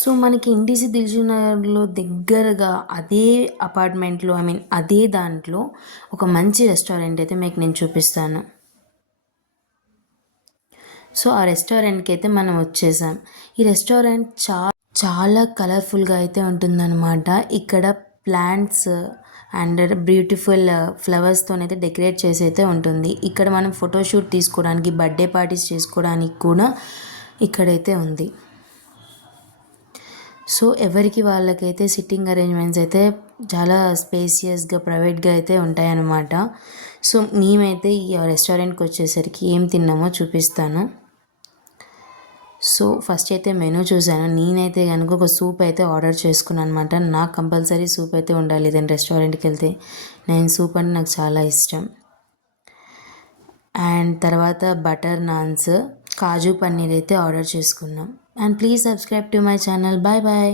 So మనకి ఇండిసి దిల్‌సుఖ్‌నగర్‌లో దగ్గరగా అదే అపార్ట్మెంట్‌లో అదే దాంట్లో ఒక మంచి రెస్టారెంట్ అయితే మీకు నేను చూపిస్తాను. సో ఆ రెస్టారెంట్‌కి అయితే మనం వచ్చేసాం. ఈ రెస్టారెంట్ చాలా కలర్ఫుల్గా అయితే ఉంటుందన్నమాట. ఇక్కడ ప్లాంట్స్ అండ్ బ్యూటిఫుల్ ఫ్లవర్స్తోనైతే డెకరేట్ చేసి అయితే ఉంటుంది. ఇక్కడ మనం ఫోటోషూట్ తీసుకోవడానికి, బర్త్డే పార్టీస్ చేసుకోవడానికి కూడా ఇక్కడైతే ఉంది. సో ఎవరికి వాళ్ళకైతే సిట్టింగ్ అరేంజ్మెంట్స్ అయితే చాలా స్పేసియస్గా ప్రైవేట్గా అయితే ఉంటాయన్నమాట. సో మేమైతే ఈ రెస్టారెంట్కి వచ్చేసరికి ఏం తిన్నామో చూపిస్తాను. సో ఫస్ట్ అయితే మెనూ చూసాను. నేనైతే కనుక ఒక సూప్ అయితే ఆర్డర్ చేసుకున్నాను అనమాట. నాకు కంపల్సరీ సూప్ అయితే ఉండాలి ఏదైనా రెస్టారెంట్కి వెళ్తే. నేను సూప్ అంటే నాకు చాలా ఇష్టం. అండ్ తర్వాత బటర్ నాన్స్, కాజు పన్నీర్ అయితే ఆర్డర్ చేసుకున్నాం. And please subscribe to my channel. Bye bye.